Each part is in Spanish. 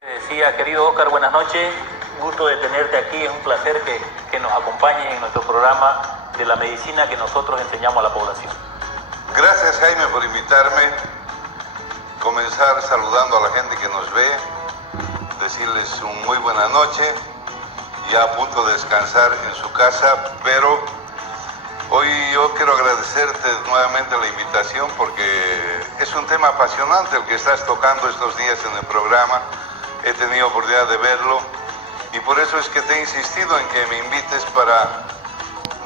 Decía, querido Oscar, buenas noches, gusto de tenerte aquí, es un placer que nos acompañes en nuestro programa de la medicina que nosotros enseñamos a la población. Gracias, Jaime, por invitarme. Comenzar saludando a la gente que nos ve, decirles una muy buena noche, ya a punto de descansar en su casa, pero hoy yo quiero agradecerte nuevamente la invitación porque es un tema apasionante el que estás tocando estos días en el programa. He tenido oportunidad de verlo y por eso es que te he insistido en que me invites para,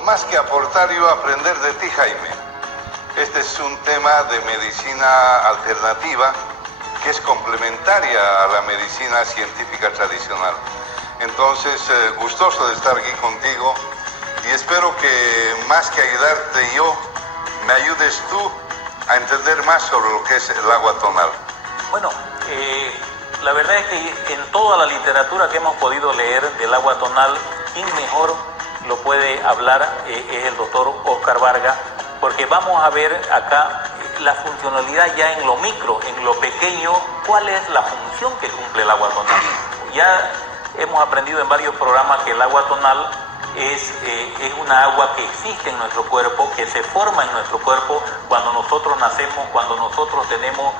más que aportar, yo aprender de ti, Jaime. Este es un tema de medicina alternativa que es complementaria a la medicina científica tradicional. Entonces, gustoso de estar aquí contigo y espero que más que ayudarte yo, me ayudes tú a entender más sobre lo que es el agua tonal. Bueno, la verdad es que en toda la literatura que hemos podido leer del agua tonal, quien mejor lo puede hablar es el doctor Oscar Vargas, porque vamos a ver acá la funcionalidad ya en lo micro, en lo pequeño, cuál es la función que cumple el agua tonal. Ya hemos aprendido en varios programas que el agua tonal es una agua que existe en nuestro cuerpo, que se forma en nuestro cuerpo cuando nosotros nacemos, cuando nosotros tenemos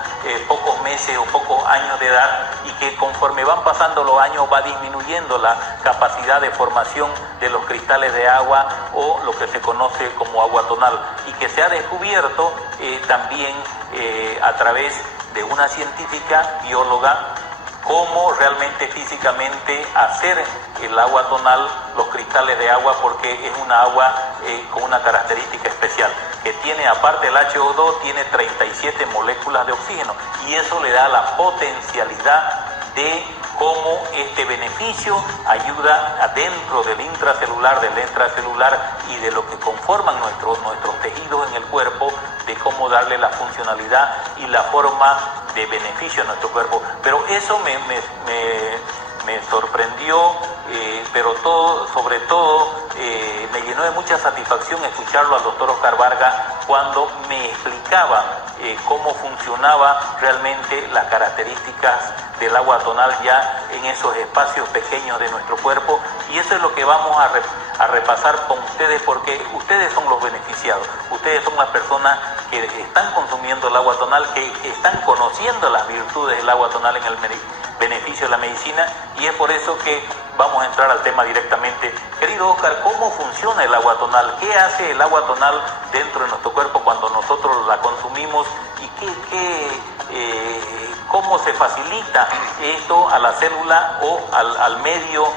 pocos meses o pocos años de edad, y que conforme van pasando los años va disminuyendo la capacidad de formación de los cristales de agua o lo que se conoce como agua tonal, y que se ha descubierto también a través de una científica bióloga cómo realmente físicamente hacer el agua tonal, los cristales de agua, porque es una agua con una característica especial, que tiene, aparte del HO2, tiene 37 moléculas de oxígeno, y eso le da la potencialidad de cómo este beneficio ayuda adentro del intracelular, y de lo que conforman nuestros tejidos en el cuerpo, de cómo darle la funcionalidad y la forma de beneficio a nuestro cuerpo. Pero eso me sorprendió, pero sobre todo me llenó de mucha satisfacción escucharlo al doctor Oscar Vargas cuando me explicaba cómo funcionaba realmente las características del agua tonal ya en esos espacios pequeños de nuestro cuerpo, y eso es lo que vamos a repasar con ustedes, porque ustedes son los beneficiados, ustedes son las personas que están consumiendo el agua tonal, que están conociendo las virtudes del agua tonal en el beneficio de la medicina, y es por eso que vamos a entrar al tema directamente. Querido Oscar, ¿cómo funciona el agua tonal? ¿Qué hace el agua tonal dentro de nuestro cuerpo cuando nosotros la consumimos? ¿Y cómo se facilita esto a la célula o al medio,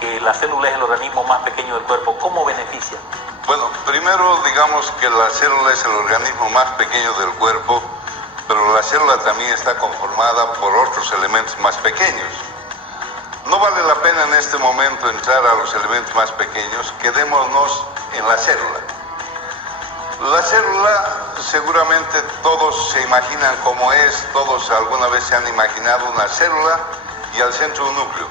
que la célula es el organismo más pequeño del cuerpo? ¿Cómo beneficia? Bueno, primero digamos que la célula es el organismo más pequeño del cuerpo, pero la célula también está conformada por otros elementos más pequeños. No vale la pena en este momento entrar a los elementos más pequeños, quedémonos en la célula. La célula, seguramente todos se imaginan cómo es, todos alguna vez se han imaginado una célula y al centro un núcleo.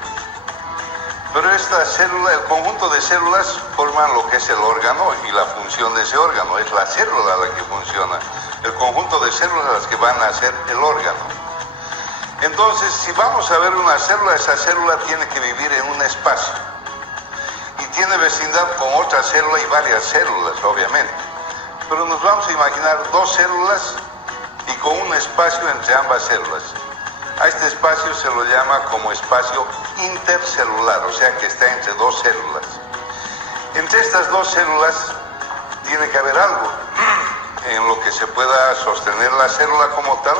Pero esta célula, el conjunto de células forman lo que es el órgano y la función de ese órgano. Es la célula la que funciona, el conjunto de células las que van a hacer el órgano. Entonces, si vamos a ver una célula, esa célula tiene que vivir en un espacio y tiene vecindad con otra célula y varias células, obviamente. Pero nos vamos a imaginar dos células y con un espacio entre ambas células. A este espacio se lo llama como espacio intercelular, o sea que está entre dos células. Entre estas dos células tiene que haber algo en lo que se pueda sostener la célula como tal,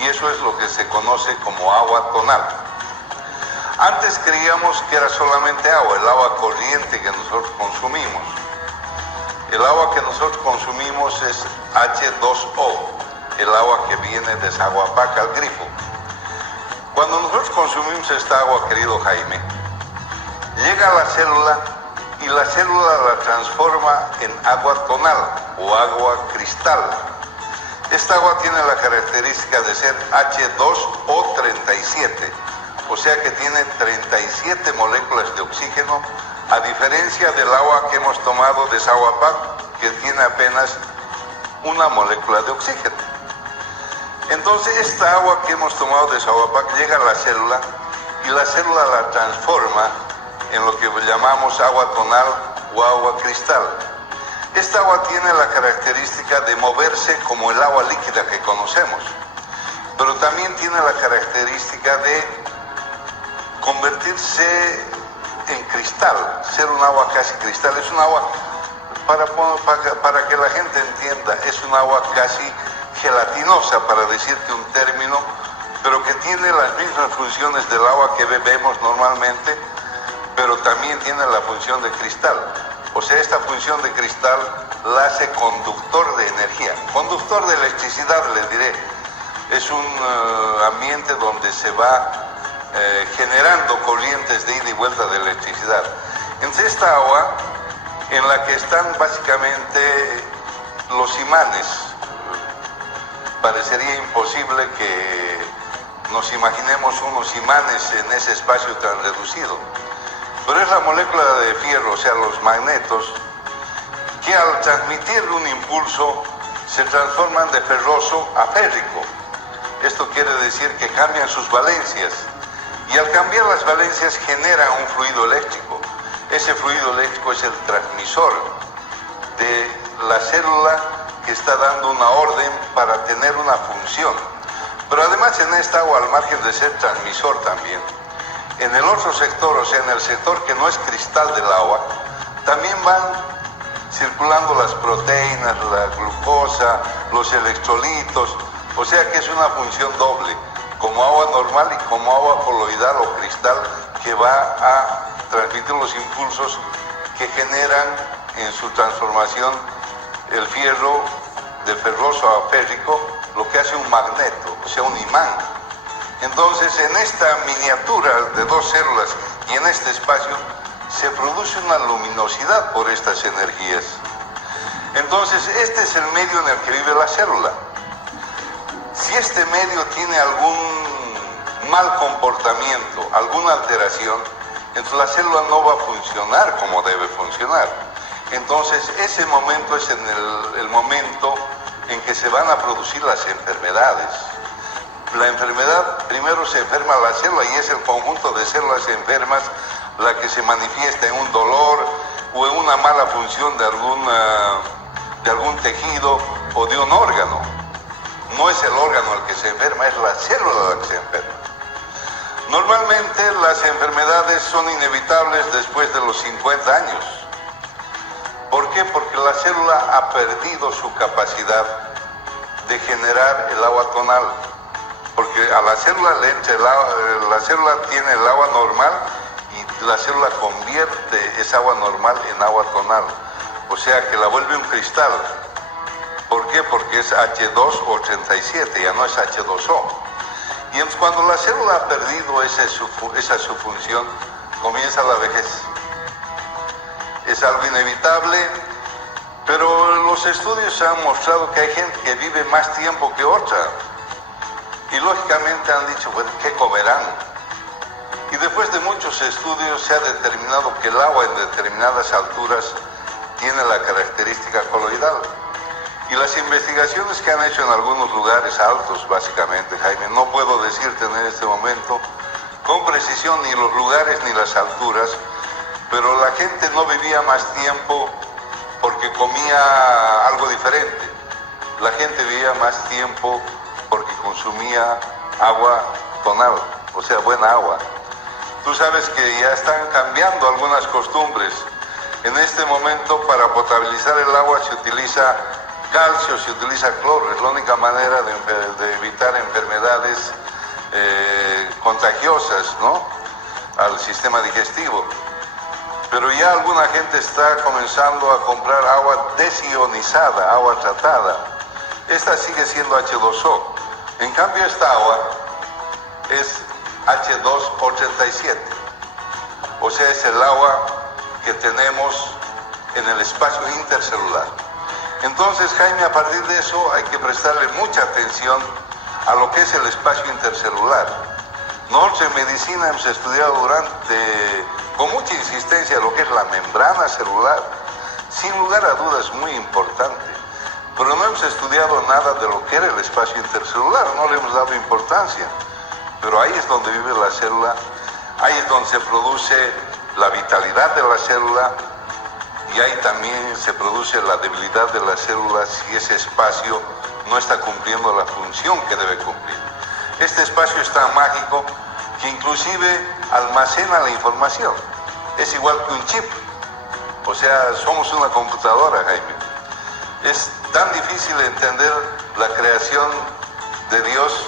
y eso es lo que se conoce como agua tonal. Antes creíamos que era solamente agua, el agua corriente que nosotros consumimos. El agua que nosotros consumimos es H2O, el agua que viene de Zaguapaca al grifo. Cuando nosotros consumimos esta agua, querido Jaime, llega a la célula y la célula la transforma en agua tonal o agua cristal. Esta agua tiene la característica de ser H2O37, o sea que tiene 37 moléculas de oxígeno, a diferencia del agua que hemos tomado de Zaguapac, que tiene apenas una molécula de oxígeno. Entonces esta agua que hemos tomado de Sahuapac llega a la célula y la célula la transforma en lo que llamamos agua tonal o agua cristal. Esta agua tiene la característica de moverse como el agua líquida que conocemos, pero también tiene la característica de convertirse en cristal, ser un agua casi cristal. Es un agua, para que la gente entienda, es un agua casi gelatinosa, para decirte un término, pero que tiene las mismas funciones del agua que bebemos normalmente, pero también tiene la función de cristal. O sea, esta función de cristal la hace conductor de energía, conductor de electricidad, les diré. Es un ambiente donde se va generando corrientes de ida y vuelta de electricidad. Entonces esta agua, en la que están básicamente los imanes, parecería imposible que nos imaginemos unos imanes en ese espacio tan reducido. Pero es la molécula de fierro, o sea, los magnetos, que al transmitir un impulso se transforman de ferroso a férrico. Esto quiere decir que cambian sus valencias, y al cambiar las valencias genera un fluido eléctrico. Ese fluido eléctrico es el transmisor de la célula que está dando una orden para tener una función. Pero además en esta agua, al margen de ser transmisor también, en el otro sector, o sea, en el sector que no es cristal del agua, también van circulando las proteínas, la glucosa, los electrolitos, o sea que es una función doble, como agua normal y como agua coloidal o cristal, que va a transmitir los impulsos que generan en su transformación el fierro de ferroso a férrico, lo que hace un magneto, o sea, un imán. Entonces, en esta miniatura de dos células y en este espacio, se produce una luminosidad por estas energías. Entonces, este es el medio en el que vive la célula. Si este medio tiene algún mal comportamiento, alguna alteración, entonces la célula no va a funcionar como debe funcionar. Entonces, ese momento es el momento en que se van a producir las enfermedades. La enfermedad, primero se enferma la célula y es el conjunto de células enfermas la que se manifiesta en un dolor o en una mala función de algún tejido o de un órgano. No es el órgano el que se enferma, es la célula la que se enferma. Normalmente las enfermedades son inevitables después de los 50 años. ¿Por qué? Porque la célula ha perdido su capacidad de generar el agua tonal. Porque a la célula le entra la célula tiene el agua normal y la célula convierte esa agua normal en agua tonal. O sea que la vuelve un cristal. ¿Por qué? Porque es H2O37, ya no es H2O. Y entonces cuando la célula ha perdido esa su función, comienza la vejez. Es algo inevitable, pero los estudios han mostrado que hay gente que vive más tiempo que otra. Y lógicamente han dicho, bueno, ¿qué comerán? Y después de muchos estudios se ha determinado que el agua en determinadas alturas tiene la característica coloidal. Y las investigaciones que han hecho en algunos lugares altos, básicamente, Jaime, no puedo decirte en este momento con precisión ni los lugares ni las alturas, pero la gente no vivía más tiempo porque comía algo diferente. La gente vivía más tiempo porque consumía agua tonal, o sea, buena agua. Tú sabes que ya están cambiando algunas costumbres. En este momento, para potabilizar el agua se utiliza calcio, se utiliza cloro. Es la única manera de evitar enfermedades contagiosas, ¿no?, al sistema digestivo. Pero ya alguna gente está comenzando a comprar agua desionizada, agua tratada. Esta sigue siendo H2O. En cambio, esta agua es H2O37. O sea, es el agua que tenemos en el espacio intercelular. Entonces, Jaime, a partir de eso hay que prestarle mucha atención a lo que es el espacio intercelular. Nosotros en medicina hemos estudiado con mucha insistencia lo que es la membrana celular. Sin lugar a dudas, muy importante. Pero no hemos hemos estudiado nada de lo que era el espacio intercelular, no le hemos dado importancia. Pero ahí es donde vive la célula, ahí es donde se produce la vitalidad de la célula y ahí también se produce la debilidad de la célula si ese espacio no está cumpliendo la función que debe cumplir. Este espacio es tan mágico que inclusive almacena la información. Es igual que un chip. O sea, somos una computadora, Jaime. Es tan difícil entender la creación de Dios,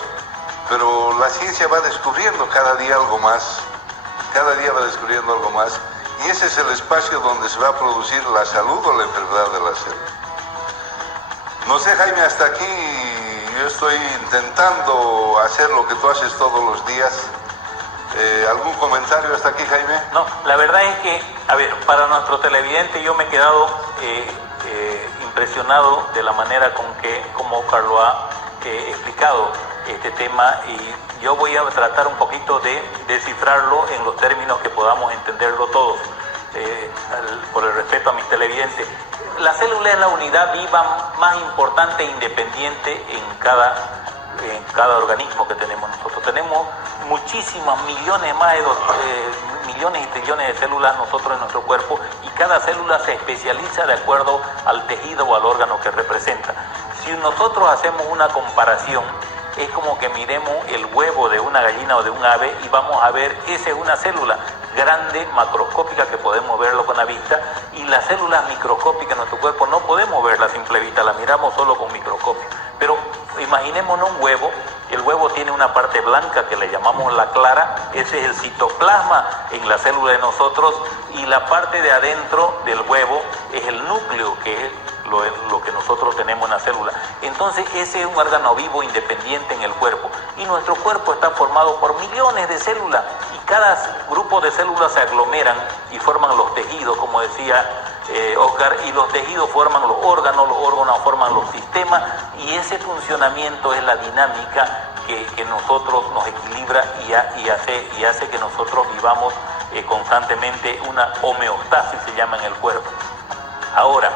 pero la ciencia va descubriendo cada día algo más. Cada día va descubriendo algo más. Y ese es el espacio donde se va a producir la salud o la enfermedad de la célula. No sé, Jaime, hasta aquí yo estoy intentando hacer lo que tú haces todos los días. ¿Algún comentario hasta aquí, Jaime? No, la verdad es que, a ver, para nuestro televidente yo me he quedado impresionado de la manera como Oscar lo ha explicado este tema, y yo voy a tratar un poquito de descifrarlo en los términos que podamos entenderlo todos, por el respeto a mis televidentes. La célula es la unidad viva más importante e independiente en cada organismo que tenemos nosotros. Tenemos muchísimas millones, más de millones y trillones de células nosotros en nuestro cuerpo, y cada célula se especializa de acuerdo al tejido o al órgano que representa. Si nosotros hacemos una comparación, es como que miremos el huevo de una gallina o de un ave y vamos a ver, esa es una célula grande, macroscópica, que podemos verlo con la vista, y las células microscópicas en nuestro cuerpo no podemos verlas a simple vista, la miramos solo con microscopio. Pero imaginémonos un huevo. El huevo tiene una parte blanca que le llamamos la clara, ese es el citoplasma en la célula de nosotros, y la parte de adentro del huevo es el núcleo, que es lo que nosotros tenemos en la célula. Entonces ese es un órgano vivo independiente en el cuerpo, y nuestro cuerpo está formado por millones de células, y cada grupo de células se aglomeran y forman los tejidos, como decía Oscar, y los tejidos forman los órganos forman los sistemas, y ese funcionamiento es la dinámica que nosotros nos equilibra y hace que nosotros vivamos constantemente una homeostasis, se llama en el cuerpo. Ahora,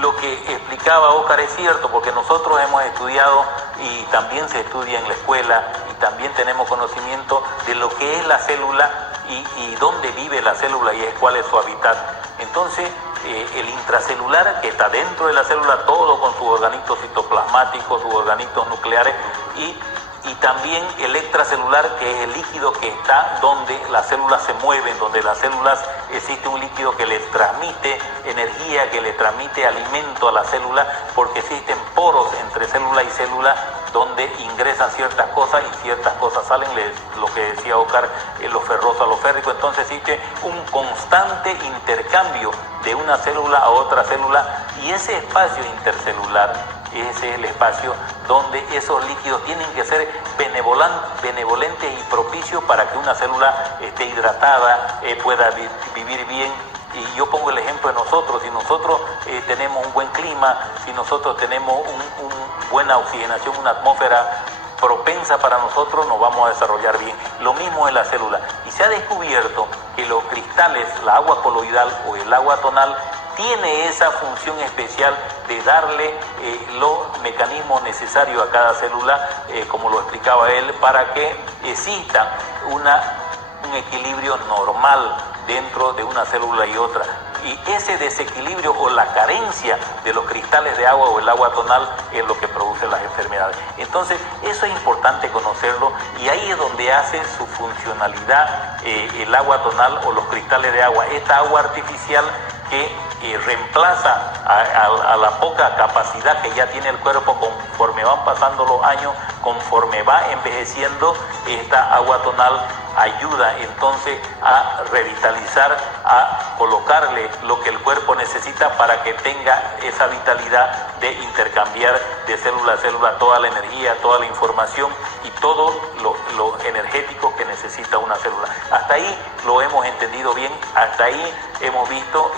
lo que explicaba Oscar es cierto, porque nosotros hemos estudiado, y también se estudia en la escuela, y también tenemos conocimiento de lo que es la célula y dónde vive la célula y cuál es su hábitat. Entonces, el intracelular, que está dentro de la célula, todo con sus organitos citoplasmáticos, sus organitos nucleares, y también el extracelular, que es el líquido que está donde las células se mueven, donde las células existe un líquido que les transmite energía, que le transmite alimento a la célula, porque existen poros entre célula y célula donde ingresan ciertas cosas y ciertas cosas salen, lo que decía Oscar, lo ferroso a lo férrico. Entonces existe un constante intercambio de una célula a otra célula, y ese espacio intercelular, ese es el espacio donde esos líquidos tienen que ser benevolentes y propicios para que una célula esté hidratada, pueda vivir bien. Y yo pongo el ejemplo de nosotros. Si nosotros tenemos un buen clima, si nosotros tenemos una buena oxigenación, una atmósfera propensa para nosotros, nos vamos a desarrollar bien. Lo mismo en la célula. Y se ha descubierto que los cristales, la agua coloidal o el agua tonal, tiene esa función especial de darle los mecanismos necesarios a cada célula, como lo explicaba él, para que exista un equilibrio normal dentro de una célula y otra. Y ese desequilibrio o la carencia de los cristales de agua o el agua tonal es lo que produce las enfermedades. Entonces, eso es importante conocerlo, y ahí es donde hace su funcionalidad el agua tonal o los cristales de agua. Esta agua artificial que reemplaza a la poca capacidad que ya tiene el cuerpo conforme van pasando los años, conforme va envejeciendo. Esta agua tonal ayuda entonces a revitalizar, a colocarle lo que el cuerpo necesita para que tenga esa vitalidad de intercambiar de célula a célula toda la energía, toda la información y todo lo energético que necesita una célula. Hasta ahí lo hemos entendido bien, hasta ahí hemos visto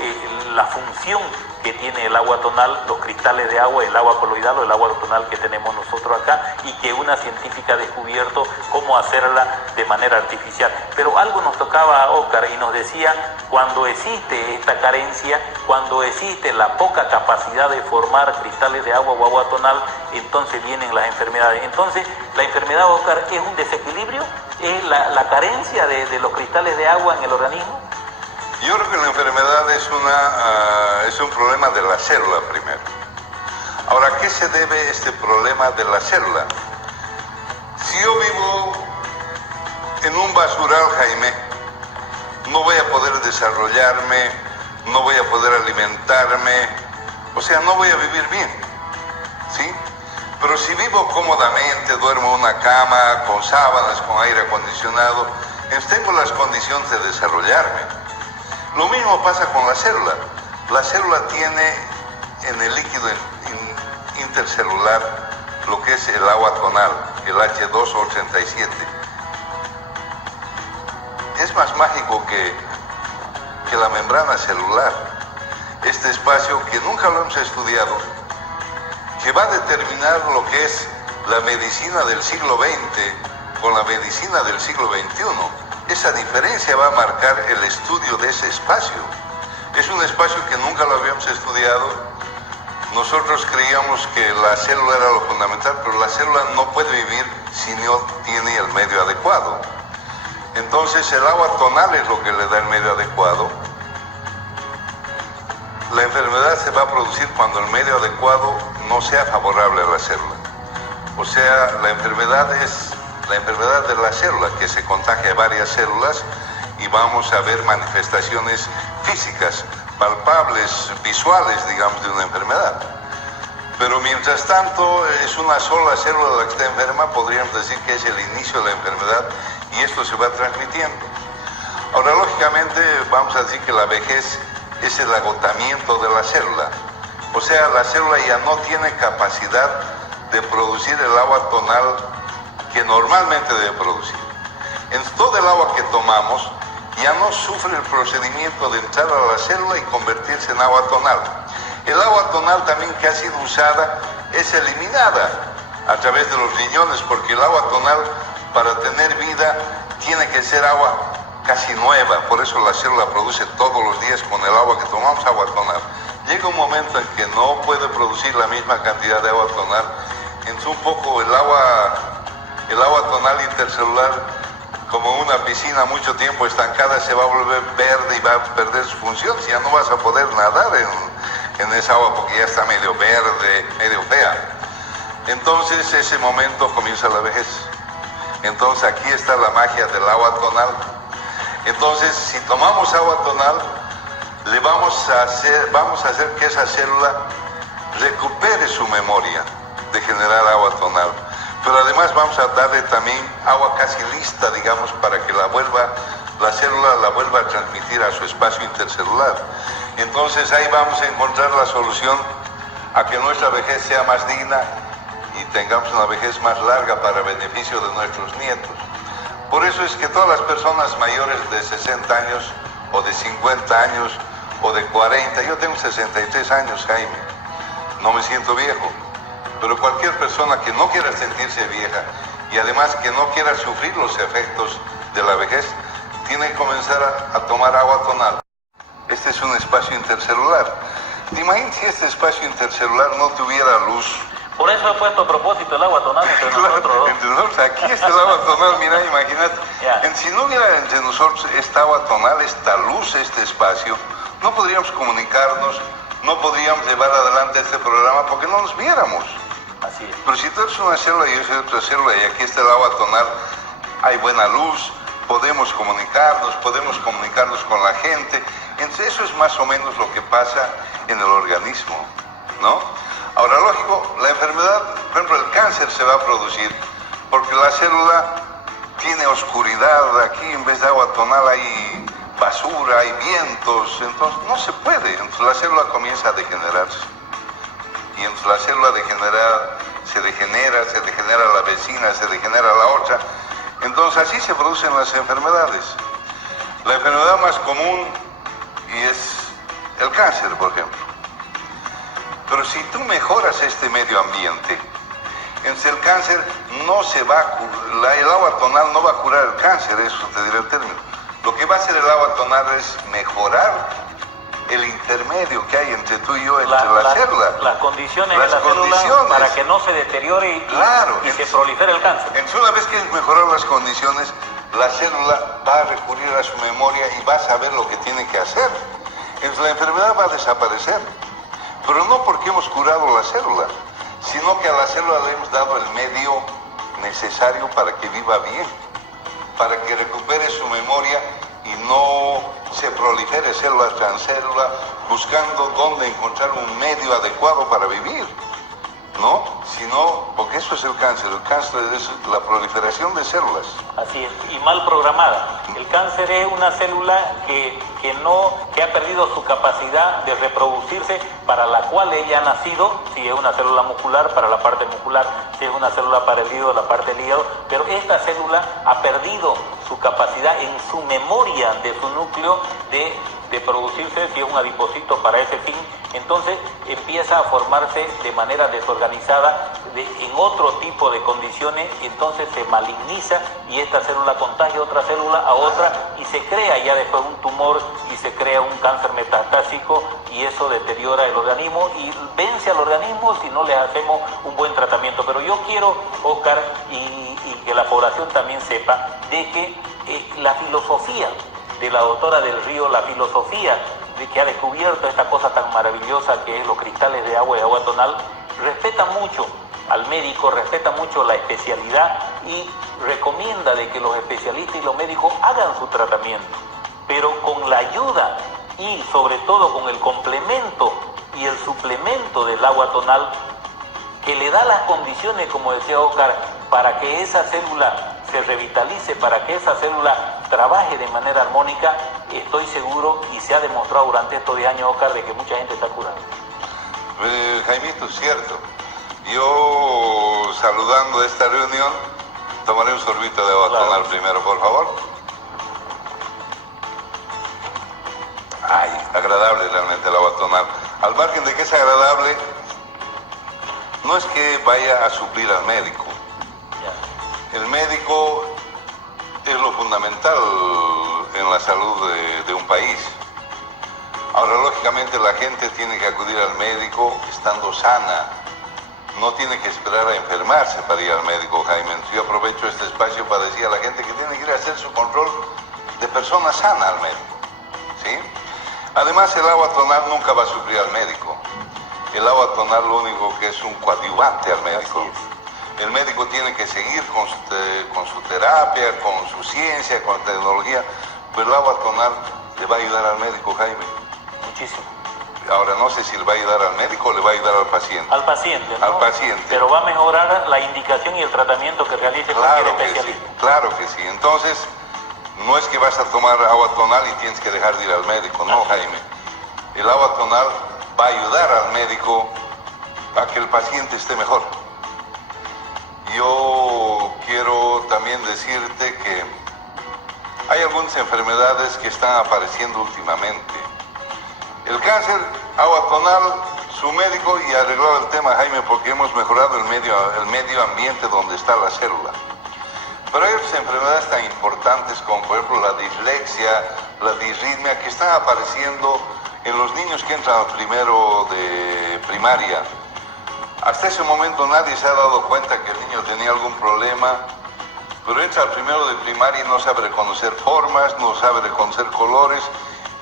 la función que tiene el agua tonal, los cristales de agua, el agua coloidal o el agua tonal que tenemos nosotros acá, y que una científica ha descubierto cómo hacerla de manera artificial. Pero algo nos tocaba a Oscar y nos decía, cuando existe esta carencia, Cuando existe la poca capacidad de formar cristales de agua o agua tonal, entonces vienen las enfermedades. Entonces, la enfermedad, Oscar, ¿es un desequilibrio? ¿Es la carencia de los cristales de agua en el organismo? Yo creo que la enfermedad es un problema de la célula primero. Ahora, ¿a qué se debe este problema de la célula? Si yo vivo en un basural, Jaime, no voy a poder desarrollarme, no voy a poder alimentarme, o sea, no voy a vivir bien, ¿sí? Pero si vivo cómodamente, duermo en una cama, con sábanas, con aire acondicionado, tengo las condiciones de desarrollarme. Lo mismo pasa con la célula. La célula tiene en el líquido intercelular lo que es el agua tonal, el H2O87. Es más mágico que la membrana celular. Este espacio que nunca lo hemos estudiado, que va a determinar lo que es la medicina del siglo XX con la medicina del siglo XXI. Esa diferencia va a marcar el estudio de ese espacio. Es un espacio que nunca lo habíamos estudiado. Nosotros creíamos que la célula era lo fundamental, pero la célula no puede vivir si no tiene el medio adecuado. Entonces el agua tonal es lo que le da el medio adecuado. La enfermedad se va a producir cuando el medio adecuado no sea favorable a la célula. O sea, la enfermedad es la enfermedad de la célula, que se contagia a varias células y vamos a ver manifestaciones físicas, palpables, visuales, digamos, de una enfermedad. Pero mientras tanto, es una sola célula la que está enferma, podríamos decir que es el inicio de la enfermedad y esto se va transmitiendo. Ahora, lógicamente, vamos a decir que la vejez es el agotamiento de la célula. O sea, la célula ya no tiene capacidad de producir el agua tonal que normalmente debe producir. En todo el agua que tomamos ya no sufre el procedimiento de entrar a la célula y convertirse en agua tonal. El agua tonal también que ha sido usada es eliminada a través de los riñones, porque el agua tonal para tener vida tiene que ser agua casi nueva, por eso la célula produce todos los días con el agua que tomamos agua tonal. Llega un momento en que no puede producir la misma cantidad de agua tonal, entonces un poco el agua tonal intercelular, como una piscina mucho tiempo estancada, se va a volver verde y va a perder su función, si ya no vas a poder nadar en esa agua porque ya está medio verde, medio fea. Entonces ese momento comienza la vejez. Entonces aquí está la magia del agua tonal. Entonces si tomamos agua tonal, vamos a hacer que esa célula recupere su memoria de generar agua tonal. Pero además vamos a darle también agua casi lista, digamos, para que la célula la vuelva a transmitir a su espacio intercelular. Entonces ahí vamos a encontrar la solución a que nuestra vejez sea más digna y tengamos una vejez más larga para beneficio de nuestros nietos. Por eso es que todas las personas mayores de 60 años o de 50 años o de 40, yo tengo 63 años, Jaime, no me siento viejo. Pero cualquier persona que no quiera sentirse vieja y además que no quiera sufrir los efectos de la vejez, tiene que comenzar a tomar agua tonal. Este es un espacio intercelular. ¿Te imaginas si este espacio intercelular no tuviera luz? Por eso he puesto a propósito el agua tonal entre nosotros, ¿no? Entre nosotros, aquí está el agua tonal, mira, imagínate. Yeah. Si no hubiera entre nosotros esta agua tonal, esta luz, este espacio, no podríamos comunicarnos, no podríamos llevar adelante este programa porque no nos viéramos. Así es. Pero si tú eres una célula y yo soy otra célula y aquí está el agua tonal, hay buena luz, podemos comunicarnos con la gente. Entonces eso es más o menos lo que pasa en el organismo, ¿no? Ahora, lógico, la enfermedad, por ejemplo, el cáncer se va a producir porque la célula tiene oscuridad, aquí en vez de agua tonal hay basura, hay vientos, entonces no se puede, entonces la célula comienza a degenerarse. Y entonces la célula se degenera la vecina, se degenera la otra. Entonces así se producen las enfermedades. La enfermedad más común y es el cáncer, por ejemplo. Pero si tú mejoras este medio ambiente, entonces el cáncer no se va a curar, el agua tonal no va a curar el cáncer, eso te diré el término. Lo que va a hacer el agua tonal es mejorar el intermedio que hay entre tú y yo, entre la célula. Las condiciones de la célula para que no se deteriore y se prolifere el cáncer. Entonces, una vez que mejorar las condiciones, la célula va a recurrir a su memoria y va a saber lo que tiene que hacer. Entonces, la enfermedad va a desaparecer. Pero no porque hemos curado la célula, sino que a la célula le hemos dado el medio necesario para que viva bien, para que recupere su memoria y no se prolifere célula tras célula, buscando dónde encontrar un medio adecuado para vivir, ¿no? Sino, porque eso es el cáncer es la proliferación de células. Así es, y mal programada. El cáncer es una célula que ha perdido su capacidad de reproducirse, para la cual ella ha nacido. Si es una célula muscular, para la parte muscular; si es una célula para el hígado, la parte del hígado. Pero esta célula ha perdido su capacidad en su memoria de su núcleo de producirse, si es un adipocito para ese fin. Entonces empieza a formarse de manera desorganizada, en otro tipo de condiciones, y entonces se maligniza, y esta célula contagia otra célula a otra, y se crea ya después un tumor, y se crea un cáncer metastásico, y eso deteriora el organismo y vence al organismo si no le hacemos un buen tratamiento. Pero yo quiero, Oscar, y que la población también sepa, de que la filosofía de la doctora del Río, la filosofía de que ha descubierto esta cosa tan maravillosa que es los cristales de agua y agua tonal, respeta mucho al médico, respeta mucho la especialidad y recomienda de que los especialistas y los médicos hagan su tratamiento, pero con la ayuda y sobre todo con el complemento y el suplemento del agua tonal, que le da las condiciones, como decía Oscar, para que esa célula se revitalice, para que esa célula trabaje de manera armónica. Estoy seguro, y se ha demostrado durante estos 10 años, Oscar, de que mucha gente está curada. Jaimito, es cierto. Yo, saludando esta reunión, tomaré un sorbito de agua tonal primero, por favor. Ay, agradable realmente el agua tonal. Al margen de que es agradable, no es que vaya a suplir al médico. El médico es lo fundamental en la salud de un país. Ahora, lógicamente, la gente tiene que acudir al médico estando sana. No tiene que esperar a enfermarse para ir al médico, Jaime. Yo aprovecho este espacio para decir a la gente que tiene que ir a hacer su control de persona sana al médico, ¿sí? Además, el agua tonal nunca va a suplir al médico. El agua tonal lo único que es un coadyuvante al médico. El médico tiene que seguir con su terapia, con su ciencia, con tecnología, pero el agua tonal le va a ayudar al médico, Jaime. Muchísimo. Ahora, no sé si le va a ayudar al médico o le va a ayudar al paciente. Al paciente, ¿no? Al paciente. Pero va a mejorar la indicación y el tratamiento que realice cualquier especialista. Sí, claro que sí. Entonces, no es que vas a tomar agua tonal y tienes que dejar de ir al médico, no, Jaime. El agua tonal va a ayudar al médico a que el paciente esté mejor. Yo quiero también decirte que hay algunas enfermedades que están apareciendo últimamente. El cáncer, agua tonal, su médico, y arreglado el tema, Jaime, porque hemos mejorado el medio ambiente donde está la célula. Pero hay otras enfermedades tan importantes como, por ejemplo, la dislexia, la disritmia, que están apareciendo en los niños que entran al primero de primaria. Hasta ese momento nadie se ha dado cuenta que el niño tenía algún problema, pero entra al primero de primaria y no sabe reconocer formas, no sabe reconocer colores,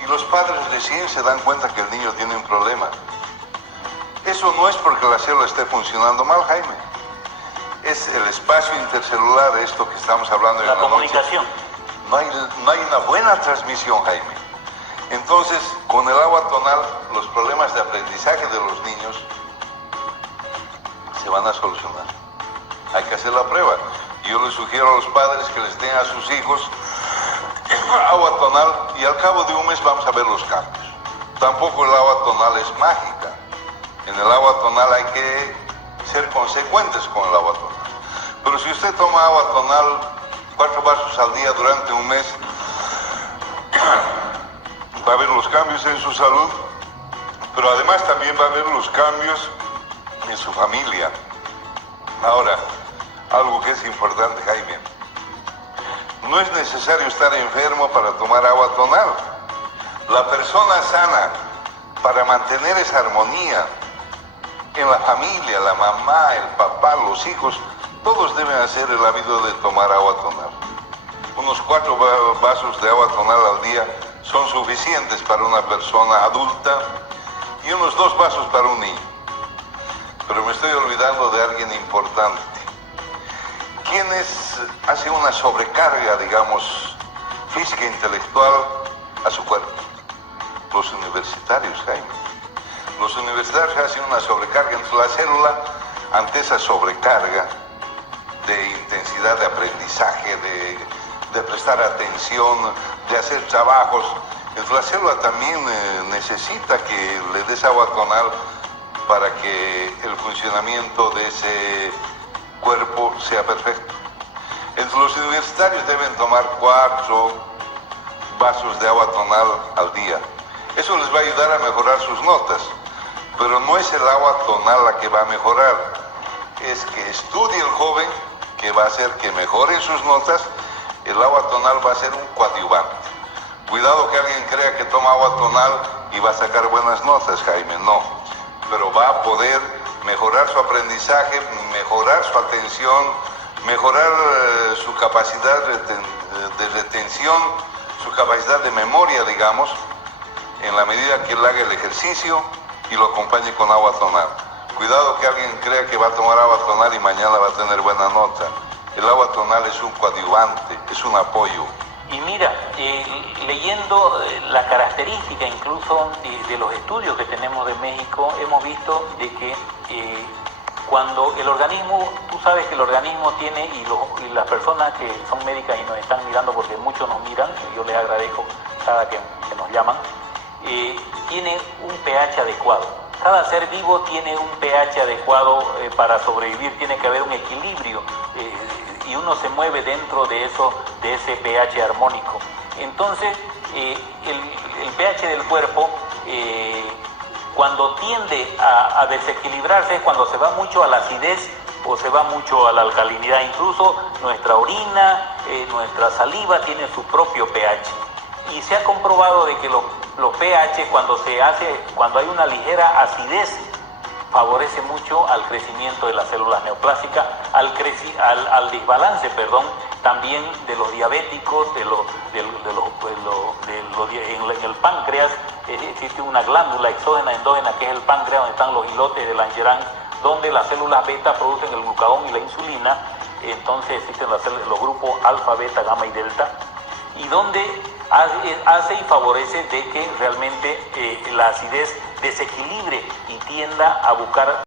y los padres recién se dan cuenta que el niño tiene un problema. Eso no es porque la célula esté funcionando mal, Jaime. Es el espacio intercelular, esto que estamos hablando en la comunicación. No hay una buena transmisión, Jaime. Entonces, con el agua tonal, los problemas de aprendizaje de los niños se van a solucionar. Hay que hacer la prueba. Yo les sugiero a los padres que les den a sus hijos agua tonal y al cabo de un mes vamos a ver los cambios. Tampoco el agua tonal es mágica. En el agua tonal hay que ser consecuentes con el agua tonal. Pero si usted toma agua tonal 4 vasos al día durante un mes, va a ver los cambios en su salud, pero además también va a ver los cambios en su familia. Ahora, algo que es importante, Jaime, no es necesario estar enfermo para tomar agua tonal. La persona sana para mantener esa armonía en la familia, la mamá, el papá, los hijos, todos deben hacer el hábito de tomar agua tonal. Unos 4 vasos de agua tonal al día son suficientes para una persona adulta y unos 2 vasos para un niño. Pero me estoy olvidando de alguien importante. Quienes hacen una sobrecarga, digamos, física e intelectual a su cuerpo. Los universitarios, Jaime. Los universitarios hacen una sobrecarga en la célula ante esa sobrecarga de intensidad de aprendizaje, de prestar atención, de hacer trabajos. La célula también necesita que le des agua tonal para que el funcionamiento de ese cuerpo sea perfecto. Entonces los universitarios deben tomar 4 vasos de agua tonal al día. Eso les va a ayudar a mejorar sus notas, pero no es el agua tonal la que va a mejorar, es que estudie el joven, que va a hacer que mejoren sus notas. El agua tonal va a ser un coadyuvante. Cuidado que alguien crea que toma agua tonal y va a sacar buenas notas, Jaime, no. Pero va a poder mejorar su aprendizaje, mejorar su atención, mejorar su capacidad de retención, su capacidad de memoria, digamos, en la medida que él haga el ejercicio y lo acompañe con agua tonal. Cuidado que alguien crea que va a tomar agua tonal y mañana va a tener buena nota. El agua tonal es un coadyuvante, es un apoyo. Y mira, leyendo la característica incluso de los estudios que tenemos de México, hemos visto de que cuando el organismo, tú sabes que el organismo tiene, y las personas que son médicas y nos están mirando, porque muchos nos miran, y yo les agradezco cada que nos llaman, tiene un pH adecuado. Cada ser vivo tiene un pH adecuado para sobrevivir, tiene que haber un equilibrio y uno se mueve dentro de ese pH armónico. Entonces, el pH del cuerpo, cuando tiende a desequilibrarse, es cuando se va mucho a la acidez o se va mucho a la alcalinidad. Incluso nuestra orina, nuestra saliva tiene su propio pH. Y se ha comprobado de que los pH, cuando hay una ligera acidez, favorece mucho al crecimiento de las células neoplásicas, al desbalance, también de los diabéticos, en el páncreas existe una glándula exógena, endógena, que es el páncreas, donde están los islotes de Langerhans, donde las células beta producen el glucagón y la insulina. Entonces existen los grupos alfa, beta, gamma y delta, y donde hace y favorece de que realmente la acidez desequilibre y tienda a buscar